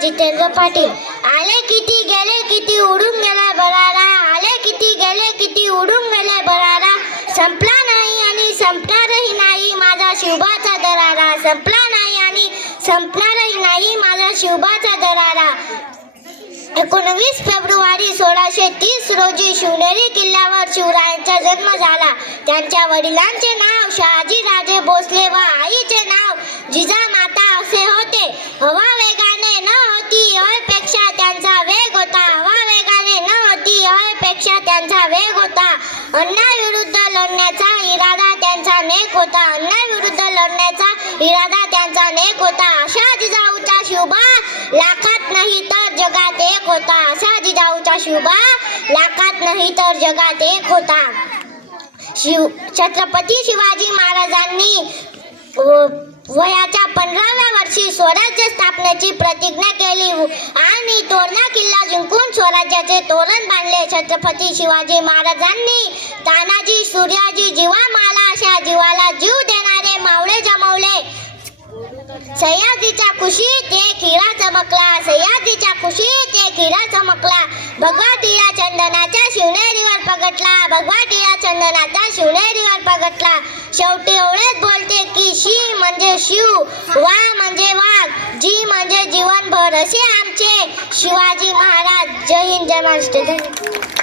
जितेंद्र पाटील. आले किती गेले किती उडून गेला बरारा, आले किती गेले किती उडून गेले बरारा. संपला नाही आणि संपणारही नाही माझा शिवबाचा दरारा, संपला नाही आणि संपणारही नाही माझा शिवबाचा दरारा. 19 फेब्रुवारी 1630 रोजी शिवनेरी किल्ल्यावर शिवरायांचा जन्म झाला. त्यांच्या वडिलांचे नाव शहाजीराजे भोसले व आईचे नाव जिजामाता असे होते. हवा वेगाने न होती हवेपेक्षा त्यांचा वेग होता, हवा वेगाने न होती हवेपेक्षा त्यांचा वेग होता. अन्यायाविरुद्ध लढण्याचा इरादा त्यांचा नेक होता, अन्यायाविरुद्ध लढण्याचा इरादा त्यांचा नेक होता. अशा जिजाऊचा शिवबा लाखात नाही तर जगात एक होता, असा जिजाऊचा शिवबा लाखात नाही तर जगात एक होता. छत्रपती शिवाजी महाराजांनी वयाच्या 15व्या वर्षी स्वराज्य स्थापनेची प्रतिज्ञा केली आणि तोरणा किल्ला जिंकून स्वराज्याचे तोरण बांधले. छत्रपती शिवाजी महाराजांनी तानाजी, सूर्याजी, जीवामाला अशा जीवाला जीव देणारे मावळे जमवले. सह्याद्रीच्या कुशीत एक हिरा चमकला, सह्याद्रीच्या कुशीत एक हिरा चमकला. भगवा टिळा चंदनाच्या शिवनेरीवर प्रगटला, भगवा टिळा चंदनाच्या शिवनेरीवर प्रगटला. शेवटी एवढेच बोलते की शी म्हणजे शिव, वा म्हणजे वाघ, जी म्हणजे जीवनभर असे आमचे शिवाजी महाराज. जय हिंद, जय महाराष्ट्र.